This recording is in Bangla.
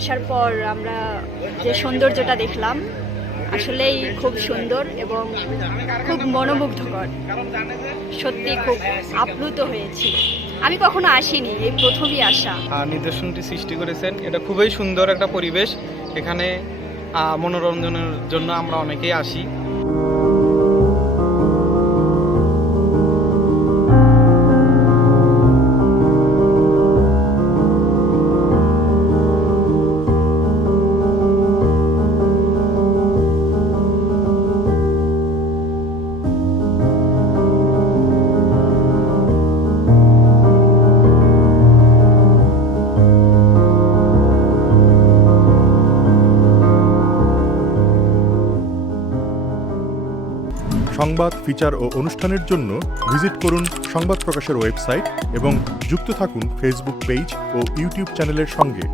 আসার পর আমরা যে সৌন্দর্যটা দেখলাম আসলেই খুব সুন্দর এবং খুব মনোমুগ্ধকর। সত্যি খুব আপ্লুত হয়েছি। আমি কখনো আসিনি, এই প্রথমই আসা। নিদর্শনটি সৃষ্টি করেছেন, এটা খুবই সুন্দর একটা পরিবেশ। এখানে মনোরঞ্জনের জন্য আমরা অনেকেই আসি। সংবাদ, ফিচার ও অনুষ্ঠানের জন্য ভিজিট করুন সংবাদ প্রকাশের ওয়েবসাইট এবং যুক্ত থাকুন ফেসবুক পেজ ও ইউটিউব চ্যানেলের সঙ্গে।